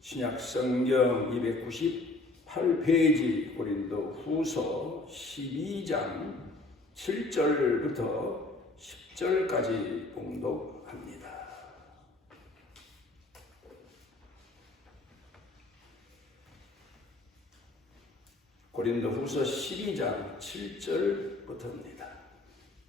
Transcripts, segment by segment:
신약 성경 298페이지 고린도 후서 12장 7절부터 10절까지 봉독합니다. 고린도 후서 12장 7절부터입니다.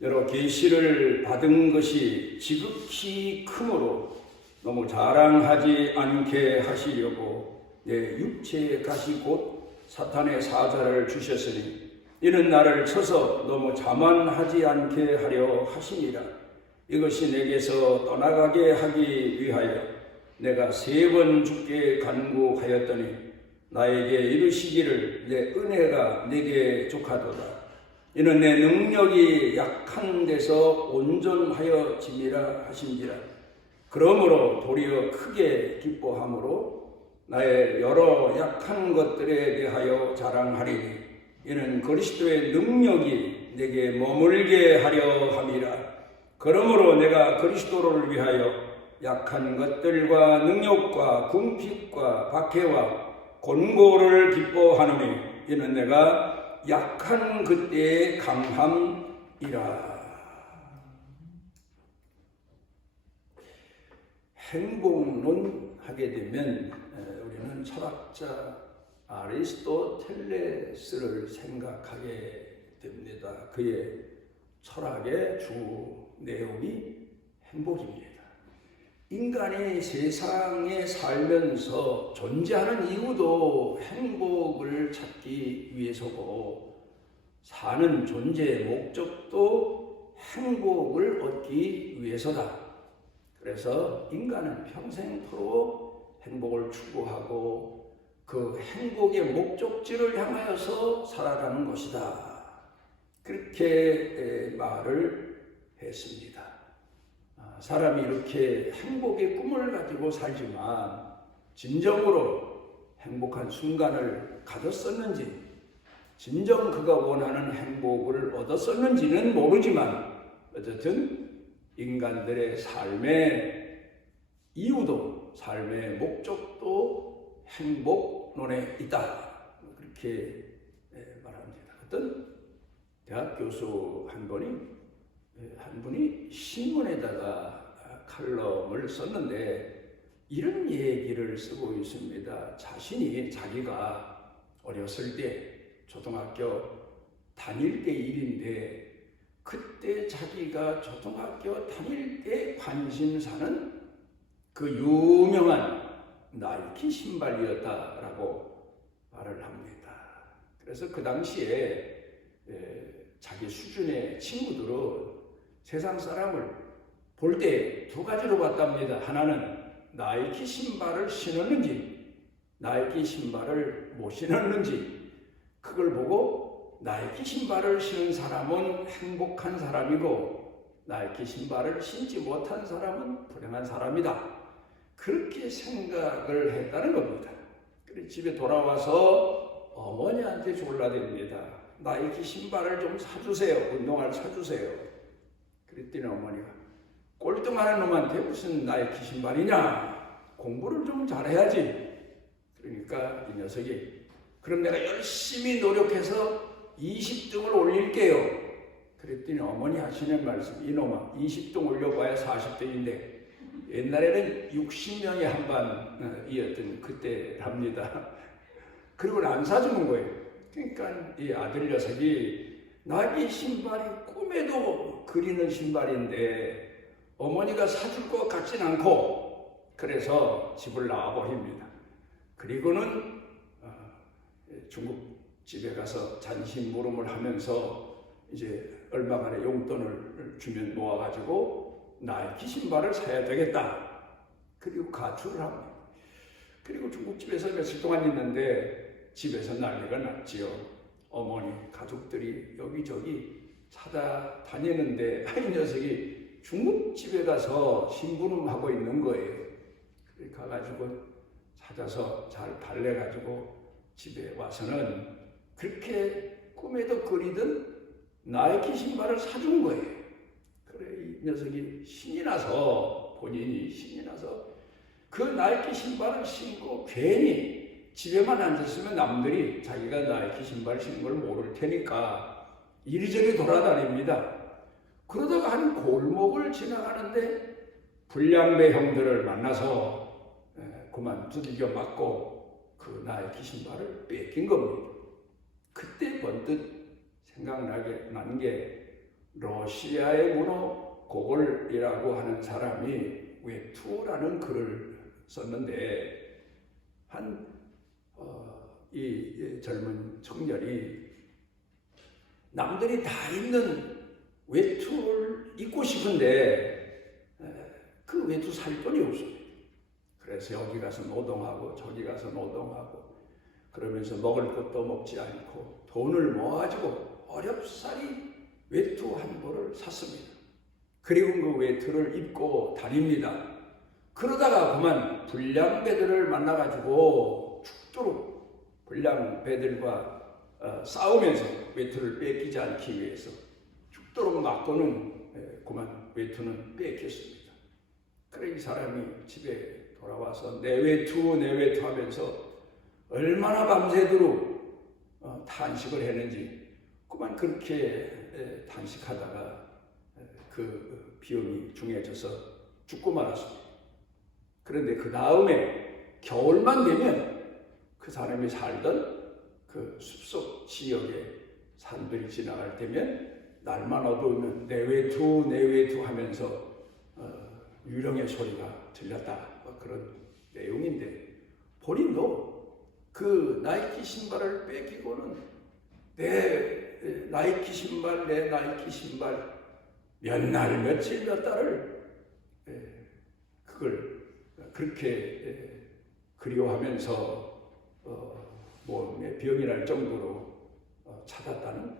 여러 계시를 받은 것이 지극히 크므로 너무 자랑하지 않게 하시려고 내 육체의 가시 곧 사탄의 사자를 주셨으니 이는 나를 쳐서 너무 자만하지 않게 하려 하시니라. 이것이 내게서 떠나가게 하기 위하여 내가 3번 주께 간구하였더니 나에게 이르시기를 내 은혜가 내게 족하도다. 이는 내 능력이 약한 데서 온전하여 짐이라 하신지라. 그러므로 도리어 크게 기뻐함으로 나의 여러 약한 것들에 대하여 자랑하리니 이는 그리스도의 능력이 내게 머물게 하려 함이라. 그러므로 내가 그리스도를 위하여 약한 것들과 능력과 궁핍과 박해와 곤고를 기뻐하노니 이는 내가 약한 그때의 강함이라. 행복론 하게 되면 우리는 철학자 아리스토텔레스를 생각하게 됩니다. 그의 철학의 주 내용이 행복입니다. 인간이 세상에 살면서 존재하는 이유도 행복을 찾기 위해서고 사는 존재의 목적도 행복을 얻기 위해서다. 그래서 인간은 평생토록 행복을 추구하고 그 행복의 목적지를 향하여서 살아가는 것이다. 그렇게 말을 했습니다. 사람이 이렇게 행복의 꿈을 가지고 살지만 진정으로 행복한 순간을 가졌었는지, 진정 그가 원하는 행복을 얻었었는지는 모르지만 어쨌든 인간들의 삶의 이유도 삶의 목적도 행복론에 있다. 그렇게 말합니다. 어떤 대학 교수 한 분이 신문에다가 칼럼을 썼는데 이런 얘기를 쓰고 있습니다. 자기가 어렸을 때 초등학교 다닐 때 일인데 그때 자기가 초등학교 다닐 때 관심사는 그 유명한 나이키 신발이었다라고 말을 합니다. 그래서 그 당시에 자기 수준의 친구들은 세상 사람을 볼 때 2가지로 봤답니다. 하나는 나이키 신발을 신었는지 나이키 신발을 못 신었는지 그걸 보고 나이키 신발을 신은 사람은 행복한 사람이고 나이키 신발을 신지 못한 사람은 불행한 사람이다. 그렇게 생각을 했다는 겁니다. 그래서 집에 돌아와서 어머니한테 졸라댑니다. 나이키 신발을 좀 사주세요. 운동화를 사주세요. 그랬더니 어머니가 꼴등하는 놈한테 무슨 나이키 신발이냐. 공부를 좀 잘해야지. 그러니까 이 녀석이 그럼 내가 열심히 노력해서 20등을 올릴게요. 그랬더니 어머니 하시는 말씀, 이놈아 20등 올려봐야 40등인데 옛날에는 60명이 한 반이었던 그때랍니다. 그리고 안 사주는 거예요. 그러니까 이 아들 녀석이 나이키 신발이 꿈에도 그리는 신발인데 어머니가 사줄 것 같진 않고 그래서 집을 나와버립니다. 그리고는 중국집에 가서 잔심부름을 하면서 이제 얼마간의 용돈을 주면 모아가지고 나이키 신발을 사야 되겠다. 그리고 가출을 합니다. 그리고 중국집에서 며칠 동안 있는데 집에서 난리가 났지요. 어머니, 가족들이 여기저기 찾아다니는데 이 녀석이 중국집에 가서 심부름하고 있는 거예요. 그래 가가지고 찾아서 잘 달래가지고 집에 와서는 그렇게 꿈에도 그리던 나이키 신발을 사준 거예요. 그래 이 녀석이 신이 나서 본인이 신이 나서 그 나이키 신발을 신고 괜히 집에만 앉았으면 남들이 자기가 나이키 신발 신은 걸 모를 테니까 이리저리 돌아다닙니다. 그러다가 한 골목을 지나가는데 불량배 형들을 만나서 그만 두들겨 맞고 그 나이키 신발을 뺏긴 겁니다. 그때 번뜩 생각나게 난 게 러시아의 문호 고골이라고 하는 사람이 외투라는 글을 썼는데 이 젊은 청년이 남들이 다 입는 외투를 입고 싶은데 그 외투 살 돈이 없습니다. 그래서 여기 가서 노동하고 저기 가서 노동하고 그러면서 먹을 것도 먹지 않고 돈을 모아가지고 어렵사리 외투 한 벌을 샀습니다. 그리고 그 외투를 입고 다닙니다. 그러다가 그만 불량배들을 만나가지고 죽도록 불량배들과 싸우면서 외투를 뺏기지 않기 위해서 죽도록 맞고는 그만 외투는 뺏겼습니다. 그래 이 사람이 집에 돌아와서 내 외투 하면서 얼마나 밤새도록 탄식을 했는지 그만 그렇게 탄식하다가 그 비용이 중해져서 죽고 말았습니다. 그런데 그 다음에 겨울만 되면 그 사람이 살던 그 숲속 지역에 사람들이 지나갈 때면 날만 어두우면 내 외투 하면서 유령의 소리가 들렸다. 그런 내용인데 본인도 그 나이키 신발을 뺏기고는 내 나이키 신발 몇 날 며칠 몇 달을 그걸 그렇게 그리워하면서 몸에 병이 날 정도로 찾았다는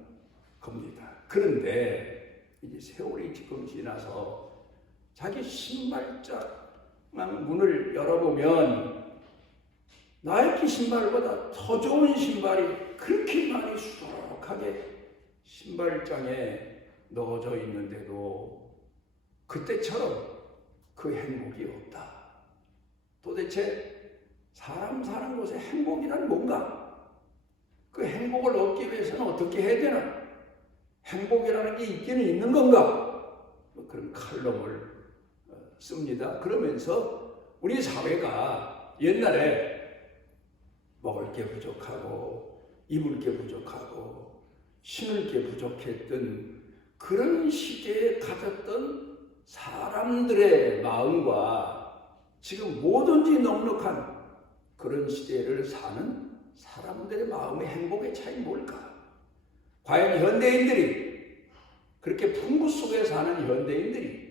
겁니다. 그런데 이제 세월이 지금 지나서 자기 신발장 문을 열어보면 나이키 신발보다 더 좋은 신발이 그렇게 많이 수북하게 신발장에 넣어져 있는데도 그때처럼 그 행복이 없다. 도대체 사람 사는 곳에 행복이란 뭔가? 그 행복을 얻기 위해서는 어떻게 해야 되나? 행복이라는 게 있기는 있는 건가? 그런 칼럼을 씁니다. 그러면서 우리 사회가 옛날에 먹을 게 부족하고 입을 게 부족하고 신을 게 부족했던 그런 시대에 가졌던 사람들의 마음과 지금 뭐든지 넉넉한 그런 시대를 사는 사람들의 마음의 행복의 차이 뭘까? 과연 현대인들이 그렇게 풍부 속에 사는 현대인들이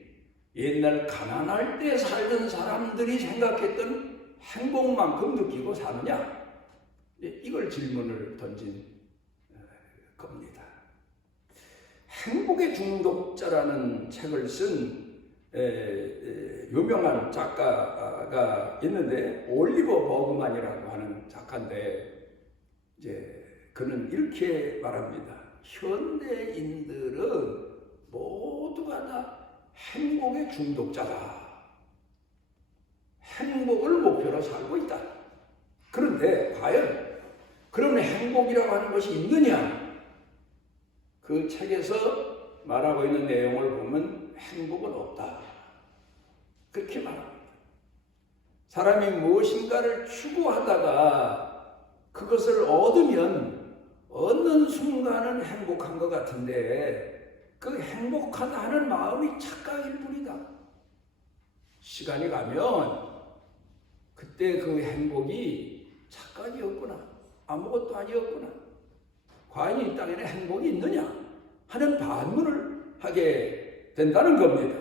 옛날 가난할 때 살던 사람들이 생각했던 행복만큼 느끼고 사느냐? 이걸 질문을 던진 겁니다. 행복의 중독자라는 책을 쓴 유명한 작가가 있는데 올리버 버그만이라고 하는 작가인데 이제 그는 이렇게 말합니다. 현대인들은 모두가 다 행복의 중독자다. 행복을 목표로 살고 있다. 그런데 과연 그런 행복이라고 하는 것이 있느냐? 그 책에서 말하고 있는 내용을 보면 행복은 없다. 그렇게 말합니다. 사람이 무엇인가를 추구하다가 그것을 얻으면 얻는 순간은 행복한 것 같은데 그 행복하다 하는 마음이 착각일 뿐이다. 시간이 가면 그때 그 행복이 착각이었구나. 아무것도 아니었구나. 과연 이 땅에는 행복이 있느냐 하는 반문을 하게 된다는 겁니다.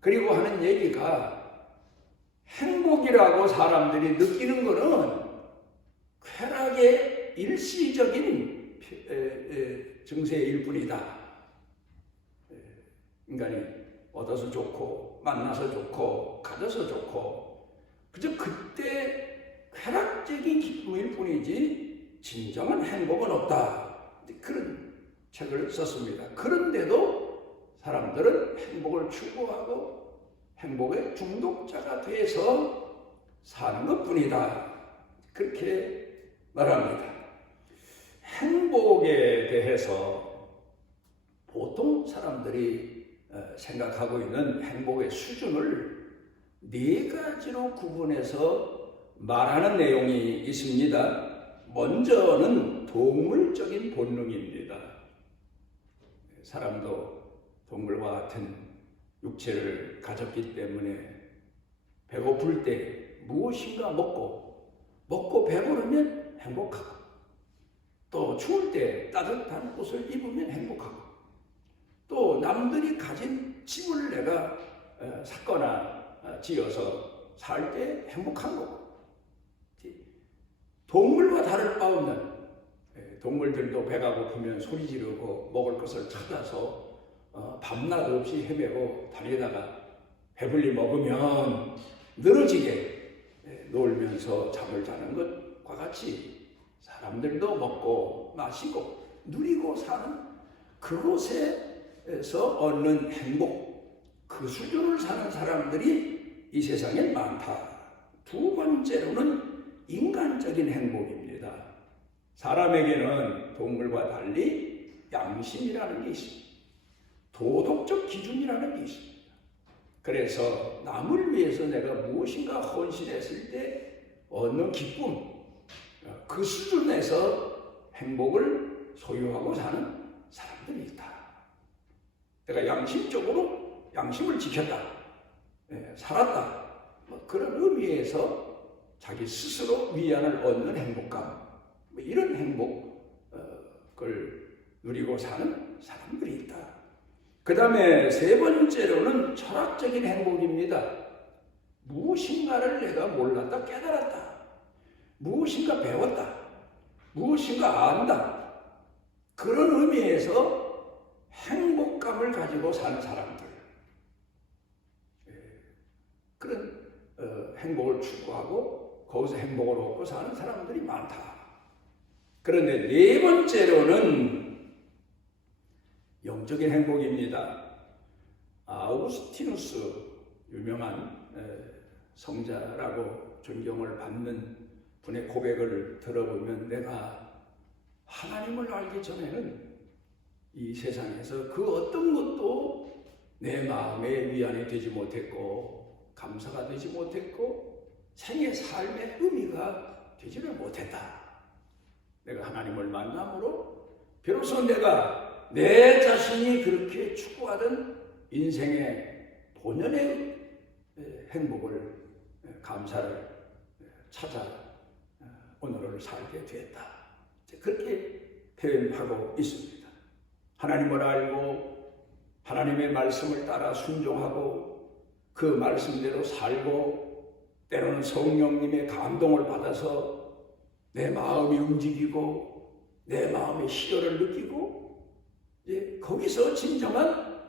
그리고 하는 얘기가 행복이라고 사람들이 느끼는 것은 쾌락의 일시적인 증세일 뿐이다. 인간이 얻어서 좋고 만나서 좋고 가져서 좋고 그저 그때 쾌락적인 기쁨일 뿐이지 진정한 행복은 없다. 그런 책을 썼습니다. 그런데도 사람들은 행복을 추구하고 행복의 중독자가 돼서 사는 것뿐이다. 그렇게 말합니다. 행복에 대해서 보통 사람들이 생각하고 있는 행복의 수준을 네 가지로 구분해서 말하는 내용이 있습니다. 먼저는 동물적인 본능입니다. 사람도 동물과 같은 육체를 가졌기 때문에 배고플 때 무엇인가 먹고 배부르면 행복하고, 또 추울 때 따뜻한 옷을 입으면 행복하고, 또 남들이 가진 집을 내가 샀거나 지어서 살 때 행복한 거고, 동물과 다를 바 없는, 동물들도 배가 고프면 소리 지르고 먹을 것을 찾아서 밤낮 없이 헤매고 달리다가 배불리 먹으면 늘어지게 놀면서 잠을 자는 것과 같이 사람들도 먹고 마시고 누리고 사는 그곳에서 얻는 행복, 그 수준을 사는 사람들이 이 세상에 많다. 두 번째로는 인간적인 행복입니다. 사람에게는 동물과 달리 양심이라는 게 있습니다. 도덕적 기준이라는 게 있습니다. 그래서 남을 위해서 내가 무엇인가 헌신했을 때 얻는 기쁨, 그 수준에서 행복을 소유하고 사는 사람들이 있다. 내가 양심적으로 양심을 지켰다, 살았다, 그런 의미에서 자기 스스로 위안을 얻는 행복감, 이런 행복을 누리고 사는 사람들이 있다. 그 다음에 세 번째로는 철학적인 행복입니다. 무엇인가를 내가 몰랐다, 깨달았다, 무엇인가 배웠다, 무엇인가 안다, 그런 의미에서 행복감을 가지고 사는 사람들, 그런 행복을 추구하고 거기서 행복을 얻고 사는 사람들이 많다. 그런데 네 번째로는 영적인 행복입니다. 아우구스티누스, 유명한 성자라고 존경을 받는 분의 고백을 들어보면, 내가 하나님을 알기 전에는 이 세상에서 그 어떤 것도 내 마음에 위안이 되지 못했고, 감사가 되지 못했고, 생의 삶의 의미가 되지를 못했다. 내가 하나님을 만남으로 비로소 내가 내 자신이 그렇게 추구하던 인생의 본연의 행복을, 감사를 찾아 오늘을 살게 되었다. 그렇게 표현하고 있습니다. 하나님을 알고 하나님의 말씀을 따라 순종하고 그 말씀대로 살고, 때로는 성령님의 감동을 받아서 내 마음이 움직이고 내 마음의 희열을 느끼고, 거기서 진정한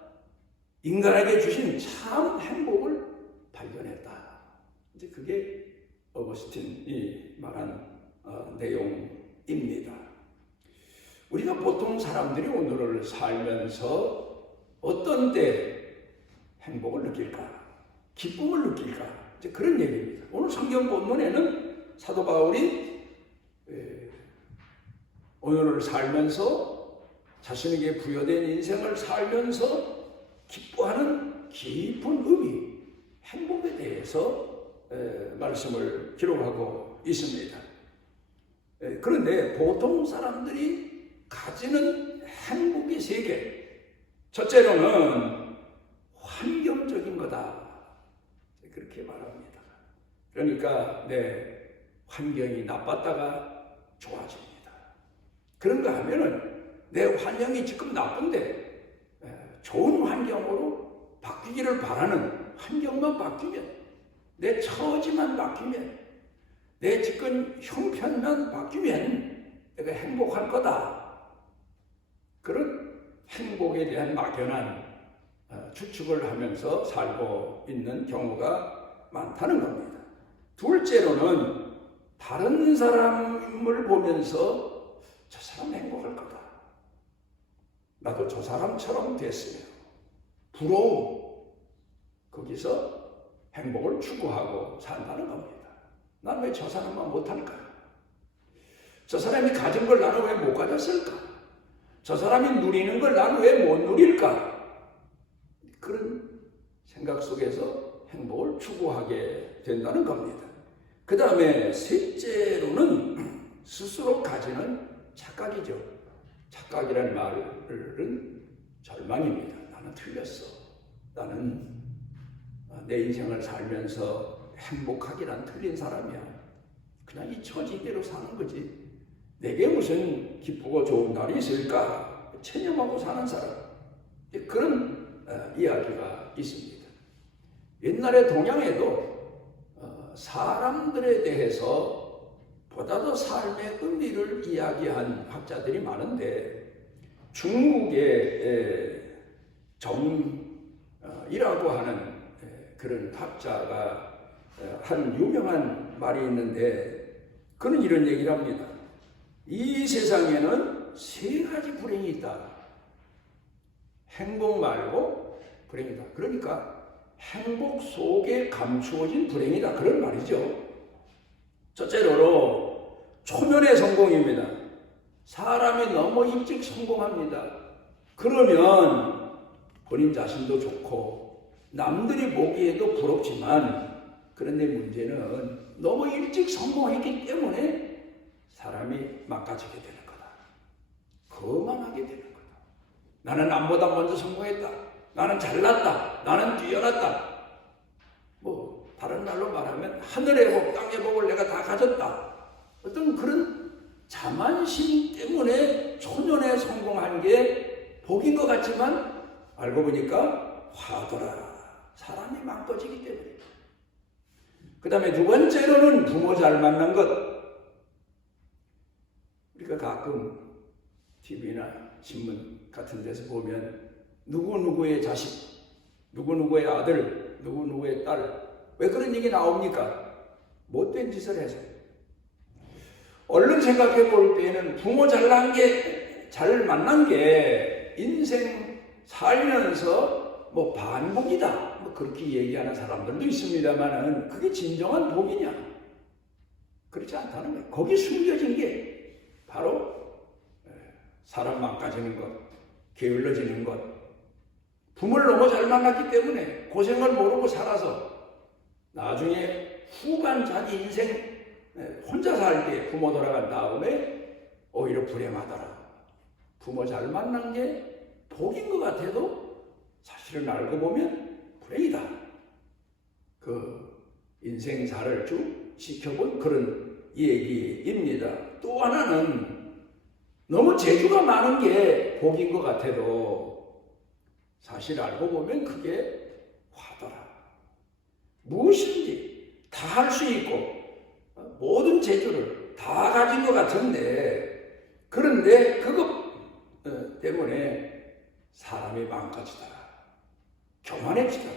인간에게 주신 참 행복을 발견했다. 이제 그게 어거스틴이 말한 내용입니다. 우리가 보통 사람들이 오늘을 살면서 어떤 때 행복을 느낄까, 기쁨을 느낄까, 이제 그런 얘기입니다. 오늘 성경 본문에는 사도 바울이 오늘을 살면서 자신에게 부여된 인생을 살면서 기뻐하는 깊은 의미, 행복에 대해서 말씀을 기록하고 있습니다. 그런데 보통 사람들이 가지는 행복의 세계, 첫째로는 환경적인 거다, 그렇게 말합니다. 그러니까 내 환경이 나빴다가 좋아집니다. 그런가 하면은 내 환경이 지금 나쁜데 좋은 환경으로 바뀌기를 바라는, 환경만 바뀌면, 내 처지만 바뀌면, 내 지금 형편만 바뀌면 내가 행복할 거다. 그런 행복에 대한 막연한 추측을 하면서 살고 있는 경우가 많다는 겁니다. 둘째로는 다른 사람을 보면서 저 사람 행복할 거다, 나도 저 사람처럼 됐으면, 부러움, 거기서 행복을 추구하고 산다는 겁니다. 난 왜 저 사람만 못할까? 저 사람이 가진 걸 나는 왜 못 가졌을까? 저 사람이 누리는 걸 나는 왜 못 누릴까? 그런 생각 속에서 행복을 추구하게 된다는 겁니다. 그 다음에 셋째로는 스스로 가지는 착각이죠. 착각이라는 말은 절망입니다. 나는 틀렸어. 나는 내 인생을 살면서 행복하기란 틀린 사람이야. 그냥 이 처지대로 사는 거지. 내게 무슨 기쁘고 좋은 날이 있을까? 체념하고 사는 사람. 그런 이야기가 있습니다. 옛날에 동양에도 사람들에 대해서 보다 더 삶의 의미를 이야기한 학자들이 많은데, 중국의 정이라고 하는 그런 학자가 한 유명한 말이 있는데, 그는 이런 얘기를 합니다. 이 세상에는 세 가지 불행이 있다. 행복 말고 불행이다. 그러니까 행복 속에 감추어진 불행이다. 그런 말이죠. 첫째로 초면의 성공입니다. 사람이 너무 일찍 성공합니다. 그러면 본인 자신도 좋고 남들이 보기에도 부럽지만, 그런데 문제는 너무 일찍 성공했기 때문에 사람이 망가지게 되는 거다. 거만하게 되는 거다. 나는 남보다 먼저 성공했다. 나는 잘났다. 나는 뛰어났다. 뭐 다른 말로 말하면 하늘의 복, 땅의 복을 내가 다 가졌다. 어떤 그런 자만심 때문에 초년에 성공한 게 복인 것 같지만 알고 보니까 화더라. 사람이 망가지기 때문에. 그 다음에 두 번째로는 부모 잘 만난 것. 우리가 가끔 TV나 신문 같은 데서 보면 누구누구의 자식, 누구누구의 아들, 누구누구의 딸, 왜 그런 얘기 나옵니까? 못된 짓을 해서. 얼른 생각해 볼 때는 부모 잘 만난 게 인생 살면서 뭐 반복이다, 뭐 그렇게 얘기하는 사람들도 있습니다만은 그게 진정한 복이냐? 그렇지 않다는 거예요. 거기 숨겨진 게 바로 사람 망가지는 것, 게을러지는 것. 부모를 너무 잘 만났기 때문에 고생을 모르고 살아서 나중에 후반 자기 인생 혼자 살 때 부모 돌아간 다음에 오히려 불행하더라. 부모 잘 만난 게 복인 것 같아도 사실은 알고 보면 불행이다. 그 인생사를 쭉 지켜본 그런 얘기입니다. 또 하나는 너무 재주가 많은 게 복인 것 같아도 사실 알고 보면 그게 화더라. 무엇인지 다 할 수 있고 모든 재주를 다 가진 것 같은데, 그런데 그것 때문에 사람이 망가지더라. 교만해지더라.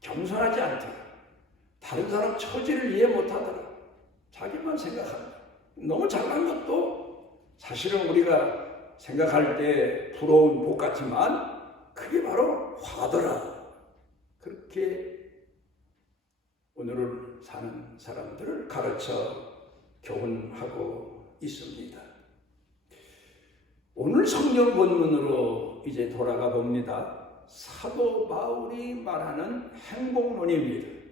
겸손하지 않더라. 다른 사람 처지를 이해 못하더라. 자기만 생각한다. 너무 잘난 것도 사실은 우리가 생각할 때 부러운 복 같지만 그게 바로 화더라. 그렇게 오늘을 사는 사람들을 가르쳐 교훈하고 있습니다. 오늘 성경 본문으로 이제 돌아가 봅니다. 사도 바울이 말하는 행복론입니다.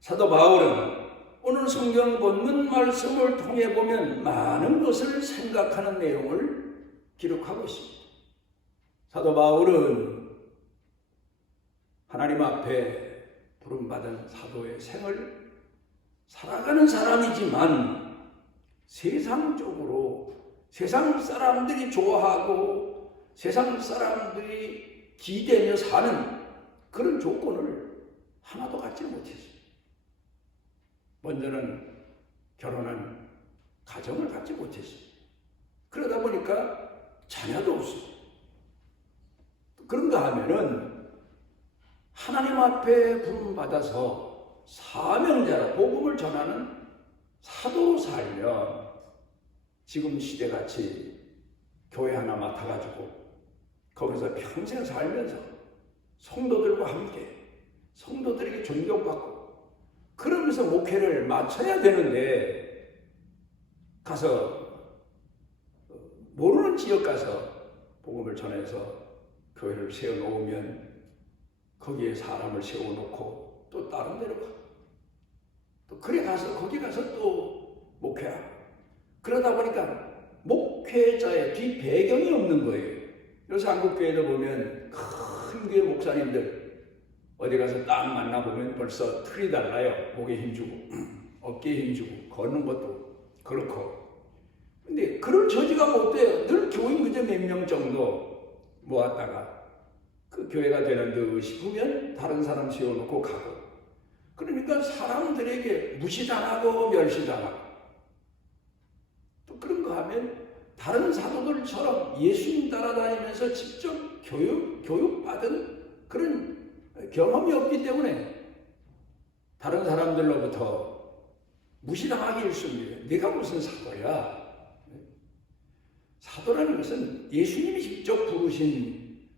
사도 바울은 오늘 성경 본문 말씀을 통해 보면 많은 것을 생각하는 내용을 기록하고 있습니다. 사도 바울은 하나님 앞에 부름받은 사도의 생을 살아가는 사람이지만 세상적으로 세상 사람들이 좋아하고 세상 사람들이 기대며 사는 그런 조건을 하나도 갖지 못했어요. 먼저는 결혼한 가정을 갖지 못했어요. 그러다 보니까 자녀도 없어요. 그런가 하면은 하나님 앞에 부름받아서 사명자로 복음을 전하는 사도 살면 지금 시대같이 교회 하나 맡아가지고 거기서 평생 살면서 성도들과 함께 성도들에게 존경받고 그러면서 목회를 마쳐야 되는데 가서 모르는 지역 가서 복음을 전해서 교회를 세워놓으면 거기에 사람을 세워놓고 또 다른 데로 가. 또 그래 가서 거기 가서 또 목회하고 그러다 보니까 목회자의 뒷 배경이 없는 거예요. 그래서 한국교회도 보면 큰 교회 목사님들 어디 가서 딱 만나보면 벌써 틀이 달라요. 목에 힘주고 어깨에 힘주고 걷는 것도 그렇고. 근데 그럴 처지가 못 돼요. 늘 교인 그저 몇 명 정도 모았다가 그 교회가 되는 듯 싶으면 다른 사람 세워놓고 가고. 그러니까 사람들에게 무시당하고 멸시당하고. 또 그런 거 하면 다른 사도들처럼 예수님 따라다니면서 직접 교육받은 그런 경험이 없기 때문에 다른 사람들로부터 무시당하기 일쑤입니다. 내가 무슨 사도야? 사도라는 것은 예수님이 직접 부르신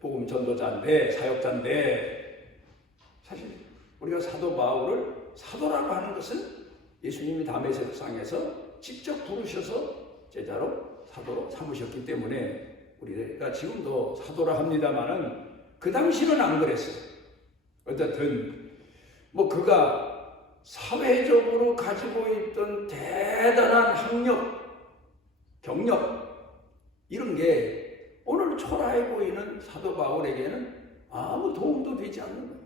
복음 전도자인데, 사역자인데, 사실 우리가 사도 바울을 사도라고 하는 것은 예수님이 다메섹상에서 직접 부르셔서 제자로 사도로 삼으셨기 때문에 우리가 지금도 사도라 합니다만은 그 당시는 안 그랬어요. 어쨌든 뭐 그가 사회적으로 가지고 있던 대단한 학력, 경력 이런 게 오늘 초라해 보이는 사도 바울에게는 아무 도움도 되지 않는 거예요.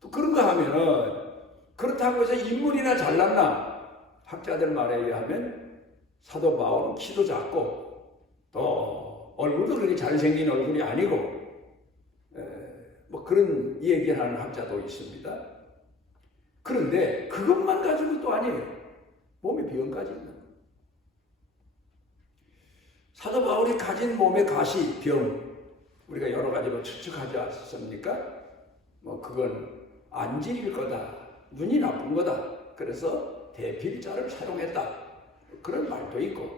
또 그런가 하면은 그렇다고 해서 인물이나 잘났나? 학자들 말에 의하면 사도 바울은 키도 작고 또 얼굴도 그렇게 잘생긴 얼굴이 아니고 뭐 그런 얘기를 하는 학자도 있습니다. 그런데 그것만 가지고 또 아니에요. 몸에 병까지 있는 거예요. 사도 바울이 가진 몸의 가시, 병 우리가 여러 가지로 추측하지 않습니까? 뭐 그건 안질일 거다. 눈이 나쁜 거다. 그래서 대필자를 사용했다. 그런 말도 있고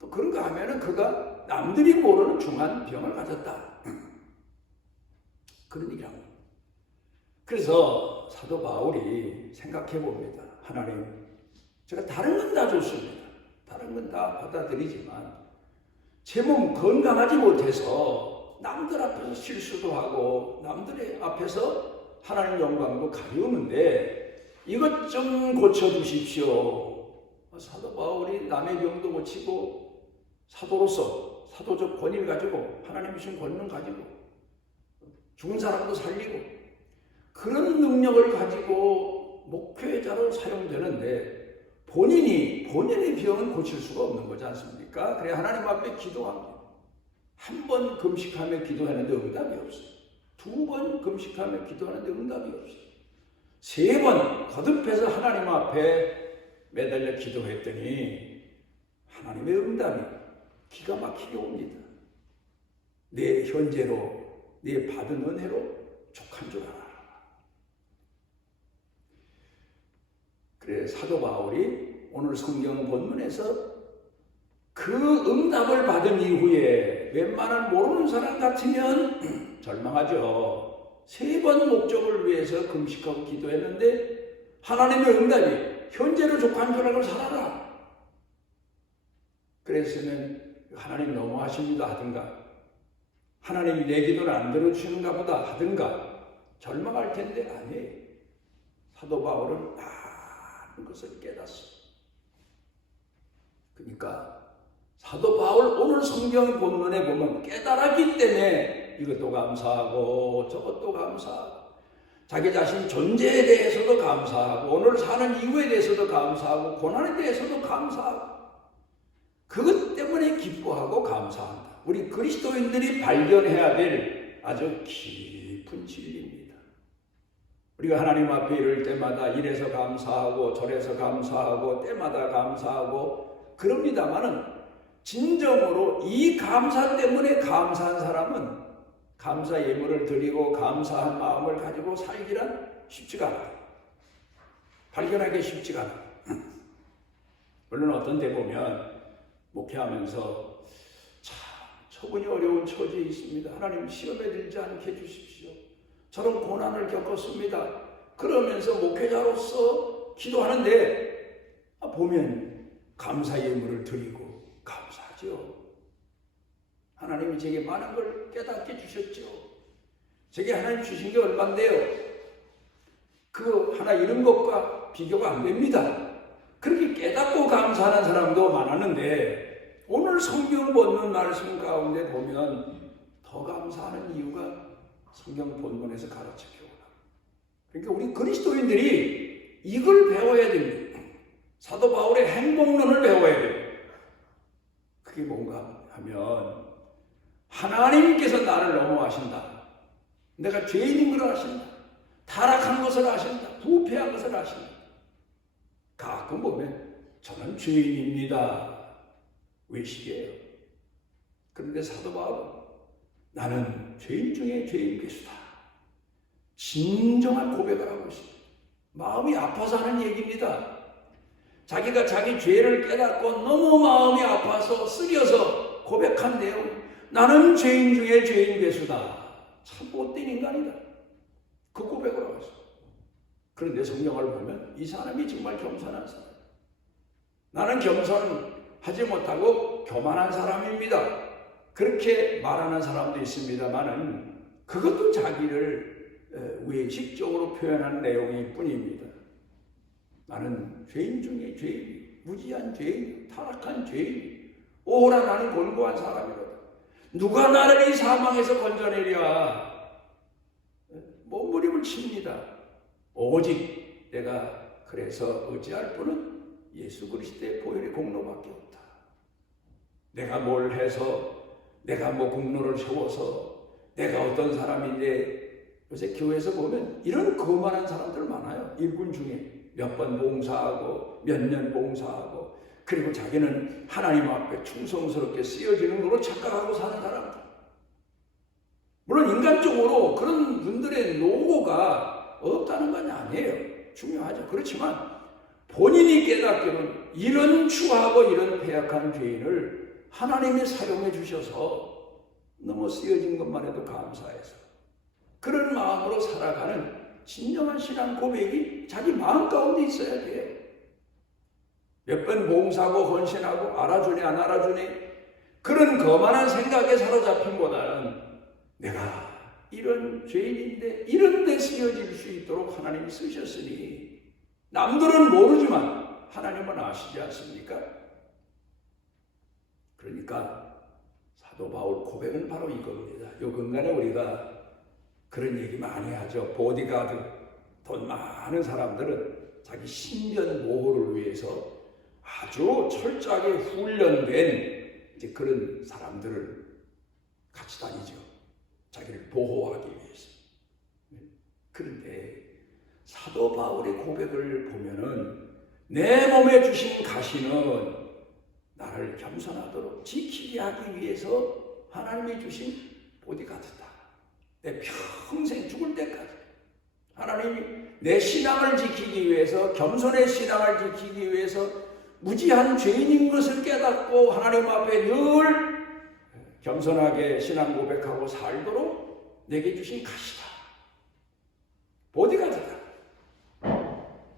또 그런가 하면은 그가 남들이 모르는 중한 병을 가졌다. 그런 얘기를 합니다. 그래서 사도 바울이 생각해 봅니다. 하나님, 제가 다른 건 다 좋습니다. 다른 건 다 받아들이지만 제 몸 건강하지 못해서 남들 앞에서 실수도 하고 남들의 앞에서 하나님 영광도 가리우는데 이것 좀 고쳐주십시오. 사도 바울이 남의 병도 고치고 사도로서 사도적 권위를 가지고 하나님 주신 권능 가지고 죽은 사람도 살리고 그런 능력을 가지고 목회자로 사용되는데 본인의 병은 고칠 수가 없는 거지 않습니까? 그래 하나님 앞에 기도합니다. 한 번 금식하며 기도하는데 응답이 없어요. 두 번 금식하며 기도하는데 응답이 없어요. 세 번 거듭해서 하나님 앞에 매달려 기도했더니 하나님의 응답이 기가 막히게 옵니다. 내 현재로 내 받은 은혜로 족한 줄 알아. 그래 사도 바울이 오늘 성경 본문에서 그 응답을 받은 이후에 웬만한 모르는 사람 같으면 절망하죠. 세 번 목적을 위해서 금식하고 기도했는데 하나님의 응답이 현재로 족한 줄 알고 살아라. 그랬으면 하나님 너무하십니다 하든가 하나님이 내 기도를 안 들어주시는가 보다 하든가 절망할 텐데 아니에요. 사도 바울은 많은 것을 깨닫습니다. 그러니까 사도 바울 오늘 성경 본문에 보면 깨달았기 때문에 이것도 감사하고 저것도 감사하고 자기 자신 존재에 대해서도 감사하고 오늘 사는 이유에 대해서도 감사하고 고난에 대해서도 감사하고 그것 때문에 기뻐하고 감사한다. 우리 그리스도인들이 발견해야 될 아주 깊은 진리입니다. 우리가 하나님 앞에 이를 때마다 이래서 감사하고 저래서 감사하고 때마다 감사하고 그럽니다마는 진정으로 이 감사 때문에 감사한 사람은 감사 예물을 드리고 감사한 마음을 가지고 살기란 쉽지가 않아요. 발견하기 쉽지가 않아요. 물론 어떤 데 보면 목회하면서 참 처분이 어려운 처지에 있습니다. 하나님 시험에 들지 않게 해주십시오. 저런 고난을 겪었습니다. 그러면서 목회자로서 기도하는데 보면 감사의 예물을 드리고 감사하죠. 하나님이 제게 많은 걸 깨닫게 주셨죠. 제게 하나님 주신 게 얼만데요. 그 하나 이런 것과 비교가 안 됩니다. 그렇게 깨닫고 감사하는 사람도 많았는데 오늘 성경 본문 말씀 가운데 보면 더 감사하는 이유가 성경 본문에서 가르쳐주고 그러니까 우리 그리스도인들이 이걸 배워야 됩니다. 사도 바울의 행복론을 배워야 됩니다. 그게 뭔가 하면 하나님께서 나를 너무하신다. 내가 죄인인 걸 아신다. 타락한 것을 아신다. 부패한 것을 아신다. 가끔 보면 저는 죄인입니다. 외식이에요. 그런데 사도 바울은 나는 죄인 중에 죄인 괴수다. 진정한 고백을 하고 있습니다. 마음이 아파서 하는 얘기입니다. 자기가 자기 죄를 깨닫고 너무 마음이 아파서 쓰려서 고백한 내용, 나는 죄인 중에 죄인 괴수다. 참 못된 인간이다. 그 고백을 하고 있어요. 그런데 성경을 보면 이 사람이 정말 겸손한 사람. 나는 겸손하지 못하고 교만한 사람입니다. 그렇게 말하는 사람도 있습니다만은 그것도 자기를 외식적으로 표현한 내용일 뿐입니다. 나는 죄인 중에 죄인, 무지한 죄인, 타락한 죄인, 오라 나는 곤고한 사람이로다. 누가 나를 이 사망에서 건져내랴. 몸부림을 칩니다. 오직 내가 그래서 의지할 분은 예수 그리스도의 보혈의 공로밖에 없다. 내가 뭘 해서 내가 뭐 공로를 세워서 내가 어떤 사람인데 요새 교회에서 보면 이런 거만한 사람들 많아요. 일꾼 중에 몇 번 봉사하고 몇 년 봉사하고 그리고 자기는 하나님 앞에 충성스럽게 쓰여지는 걸로 착각하고 사는 사람들. 물론 인간적으로 그런 분들의 노고가 없다는 건 아니에요. 중요하죠. 그렇지만 본인이 깨닫기는 이런 추하고 이런 패약한 죄인을 하나님이 사용해 주셔서 너무 쓰여진 것만 해도 감사해서 그런 마음으로 살아가는 진정한 신앙 고백이 자기 마음 가운데 있어야 돼요. 몇 번 봉사하고 헌신하고 알아주네 안 알아주네 그런 거만한 생각에 사로잡힌보다는 내가 이런 죄인인데 이런 데 쓰여질 수 있도록 하나님이 쓰셨으니 남들은 모르지만 하나님은 아시지 않습니까? 그러니까 사도 바울 고백은 바로 이겁니다. 요 근간에 우리가 그런 얘기 많이 하죠. 보디가드, 돈 많은 사람들은 자기 신변 보호를 위해서 아주 철저하게 훈련된 이제 그런 사람들을 같이 다니죠. 자기를 보호하기 위해서. 그런데 사도 바울의 고백을 보면은 내 몸에 주신 가시는 나를 겸손하도록 지키게 하기 위해서 하나님이 주신 보디가드다. 내 평생 죽을 때까지 하나님이 내 신앙을 지키기 위해서 겸손의 신앙을 지키기 위해서 무지한 죄인인 것을 깨닫고 하나님 앞에 늘 겸손하게 신앙 고백하고 살도록 내게 주신 가시다. 보디가드다.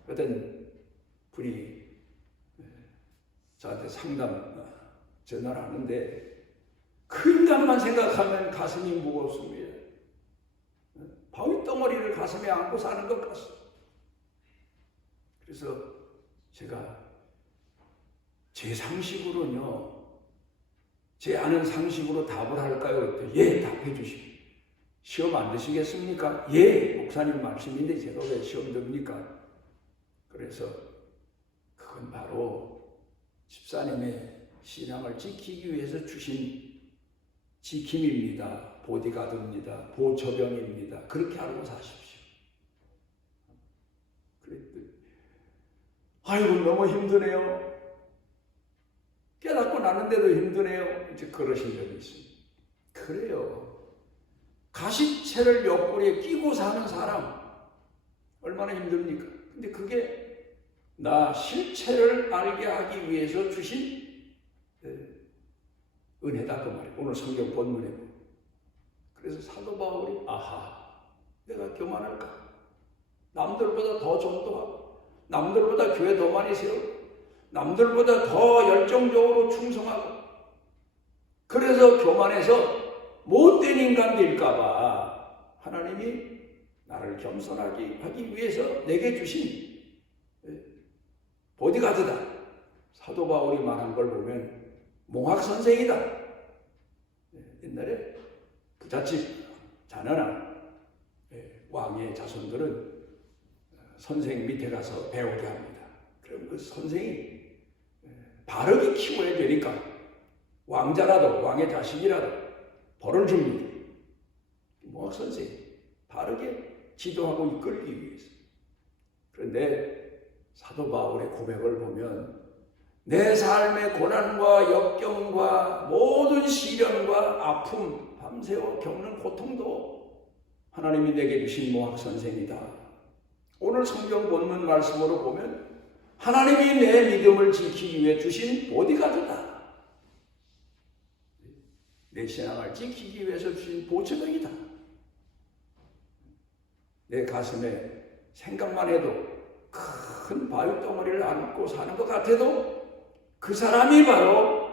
어떤 분이 저한테 상담 전화를 하는데 그 인간만 생각하면 가슴이 무겁습니다. 바위덩어리를 가슴에 안고 사는 것 같습니다. 그래서 제가 제 상식으로는요, 제 아는 상식으로 답을 할까요? 예, 답해 주십시오. 시험 안 드시겠습니까? 예, 목사님 말씀인데 제가 왜 시험 듭니까? 그래서 그건 바로 집사님의 신앙을 지키기 위해서 주신 지킴입니다. 보디가드입니다. 보초병입니다. 그렇게 알고 사십시오. 그랬더니 아이고 너무 힘드네요. 깨닫고 나는데도 힘드네요. 이제 그러신 적이 있습니다. 그래요. 가시채를 옆구리에 끼고 사는 사람 얼마나 힘듭니까? 근데 그게 나 실체를 알게 하기 위해서 주신 은혜다 그 말이에요. 오늘 성경 본문에 보면. 그래서 사도 바울이 아하, 내가 교만할까? 내가 왜 이렇게 교만할까? 내가 왜 이렇게 교만할까? 그래서 하나님이 나를 남들보다 더 전도하고, 남들보다 교회 더 많이 세우고, 남들보다 더 열정적으로 충성하고, 그래서 교만해서 못된 인간 될까봐 하나님이 나를 겸손하게 하기 위해서 내게 주신 보디가드다. 사도 바울이 말한 걸 보면 몽학선생이다. 옛날에 부잣집 자녀나 왕의 자손들은 선생 밑에 가서 배우게 합니다. 그럼 그 선생이 바르게 키워야 되니까 왕자라도 왕의 자식이라도 벌을 줍니다. 몽학선생 바르게 지도하고 이끌기 위해서. 그런데 사도 바울의 고백을 보면 내 삶의 고난과 역경과 모든 시련과 아픔, 밤새워 겪는 고통도 하나님이 내게 주신 몽학선생이다. 오늘 성경 본문 말씀으로 보면 하나님이 내 믿음을 지키기 위해 주신 보디가드다. 내 신앙을 지키기 위해서 주신 보초병이다. 내 가슴에 생각만 해도 큰 바위덩어리를 안고 사는 것 같아도 그 사람이 바로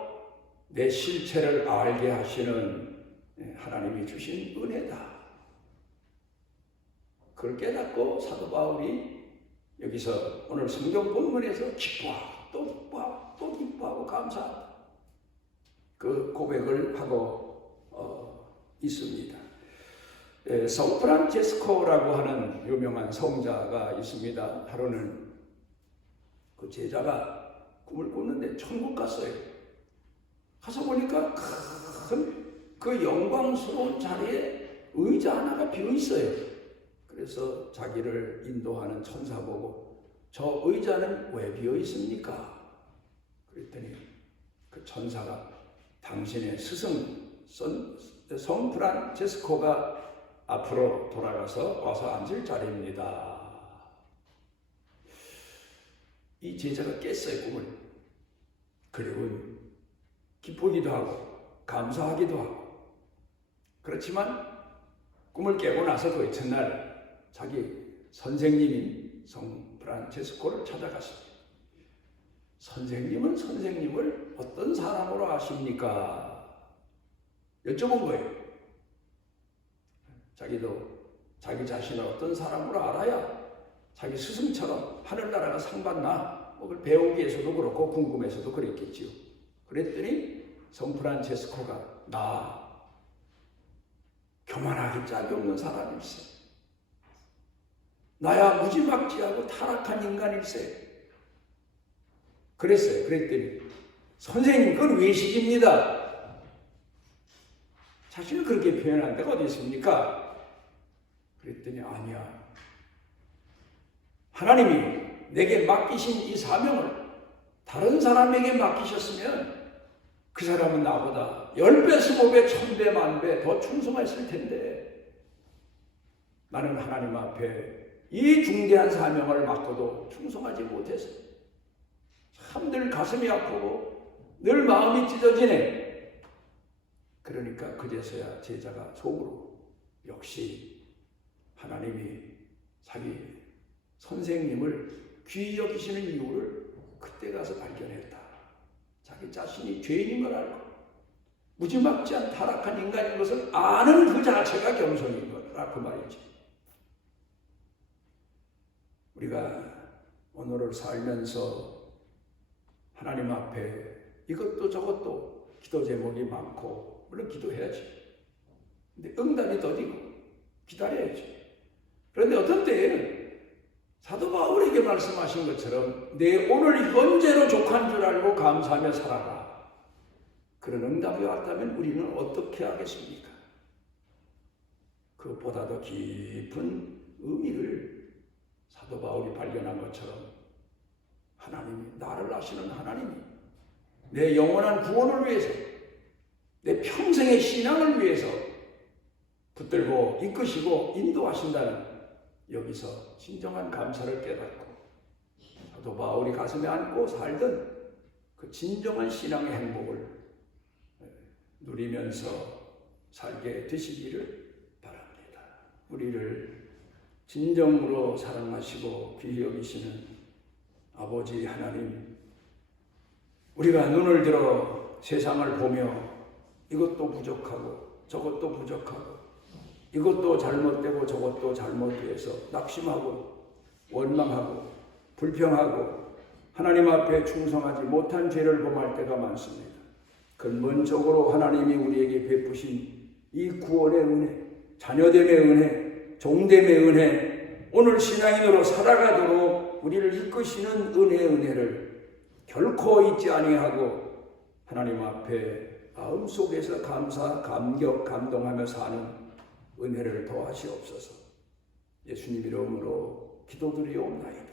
내 실체를 알게 하시는 하나님이 주신 은혜다. 그걸 깨닫고 사도 바울이 여기서 오늘 성경 본문에서 기뻐하고 또 기뻐하고 또 기뻐하고 감사하다. 그 고백을 하고 있습니다. 성프란체스코라고 하는 유명한 성자가 있습니다. 하루는 그 제자가 꿈을 꿨는데 천국 갔어요. 가서 보니까 큰 그 영광스러운 자리에 의자 하나가 비어 있어요. 그래서 자기를 인도하는 천사 보고 저 의자는 왜 비어 있습니까? 그랬더니 그 천사가 당신의 스승 성프란체스코가 앞으로 돌아가서 와서 앉을 자리입니다. 이 제자가 깼어요, 꿈을. 그리고 기쁘기도 하고 감사하기도 하고. 그렇지만 꿈을 깨고 나서 그 이튿날 자기 선생님인 성프란체스코를 찾아갔습니다. 선생님은 선생님을 어떤 사람으로 아십니까? 여쭤본 거예요. 자기도 자기 자신을 어떤 사람으로 알아야 자기 스승처럼 하늘나라가 상받나? 그걸 배우기 위해서도 그렇고 궁금해서도 그랬겠지요. 그랬더니 성프란체스코가 나 교만하기 짝이 없는 사람일세. 나야 무지막지하고 타락한 인간일세. 그랬어요. 그랬더니 선생님 그건 외식입니다. 자신을 그렇게 표현한 데가 어디 있습니까? 그랬더니 아니야. 하나님이 내게 맡기신 이 사명을 다른 사람에게 맡기셨으면 그 사람은 나보다 10배, 20배, 1000배, 10,000배 더 충성했을 텐데 나는 하나님 앞에 이 중대한 사명을 맡고도 충성하지 못해서 참 늘 가슴이 아프고 늘 마음이 찢어지네. 그러니까 그제서야 제자가 속으로 역시 하나님이 자기 선생님을 귀히 여기시는 이유를 그때 가서 발견했다. 자기 자신이 죄인인 걸 알고 무지막지한 타락한 인간인 것을 아는 그 자체가 겸손인 거라 그 말이지. 우리가 오늘을 살면서 하나님 앞에 이것도 저것도 기도 제목이 많고 물론 기도해야지. 근데 응답이 더디고 기다려야지. 그런데 어떤 때에는 사도 바울에게 말씀하신 것처럼 내 오늘 현재로 족한 줄 알고 감사하며 살아라. 그런 응답이 왔다면 우리는 어떻게 하겠습니까? 그것보다 더 깊은 의미를 사도 바울이 발견한 것처럼 하나님이 나를 아시는 하나님이 내 영원한 구원을 위해서 내 평생의 신앙을 위해서 붙들고 이끄시고 인도하신다는 여기서 진정한 감사를 깨닫고 사도 바울이 가슴에 안고 살던 그 진정한 신앙의 행복을 누리면서 살게 되시기를 바랍니다. 우리를 진정으로 사랑하시고 귀히 여기시는 아버지 하나님, 우리가 눈을 들어 세상을 보며 이것도 부족하고 저것도 부족하고 이것도 잘못되고 저것도 잘못돼서 낙심하고 원망하고 불평하고 하나님 앞에 충성하지 못한 죄를 범할 때가 많습니다. 근본적으로 하나님이 우리에게 베푸신 이 구원의 은혜, 자녀됨의 은혜, 종됨의 은혜, 오늘 신앙인으로 살아가도록 우리를 이끄시는 은혜를 결코 잊지 아니하고 하나님 앞에 마음속에서 감사, 감격, 감동하며 사는 은혜를 더하시옵소서. 예수님 이름으로 기도드리옵나이다.